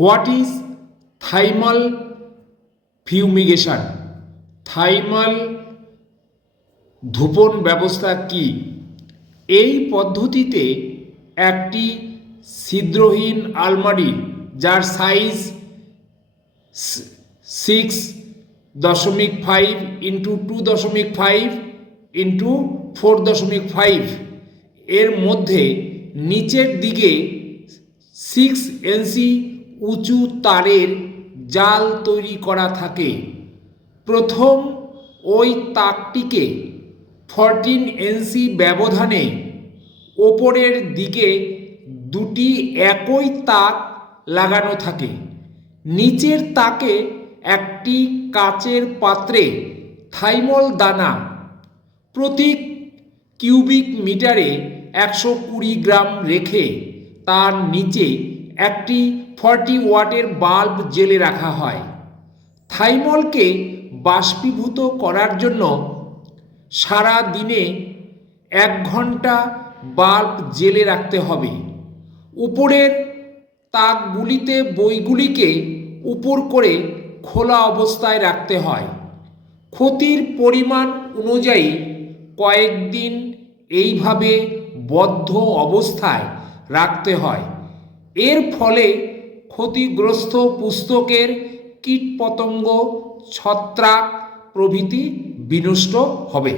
What is thymol fumigation? Thymol ধূপন ব্যবস্থা কি? এই পদ্ধতিতে একটি ছিদ্রহীন আলমারি যার সাইজ 6.5 ইন্টু 2.5 ইন্টু 4.5 এর মধ্যে নিচের দিকে 6 ইঞ্চি উঁচু তারের জাল তৈরি করা থাকে। প্রথম ওই তাকটিকে 14 ইঞ্চি ব্যবধানে ওপরের দিকে দুটি একই তাক লাগানো থাকে। নিচের তাকে একটি কাচের পাত্রে থাইমল দানা প্রতি কিউবিক মিটারে 120 গ্রাম রেখে তার নিচে একটি 40 ওয়াটের বাল্ব জ্বেলে রাখা হয়। থাইমলকে বাষ্পীভূত করার জন্য সারা দিনে 1 ঘন্টা বাল্ব জ্বেলে রাখতে হবে। উপরের তাকগুলিতে বইগুলিকে উপর করে খোলা অবস্থায় রাখতে হয়। ক্ষতির পরিমাণ অনুযায়ী কয়েকদিন এইভাবে বদ্ধ অবস্থায় রাখতে হয়। এর ফলে ক্ষতিগ্রস্ত পুস্তকের কীটপতঙ্গ, ছত্রাক প্রভৃতি বিনষ্ট হবে।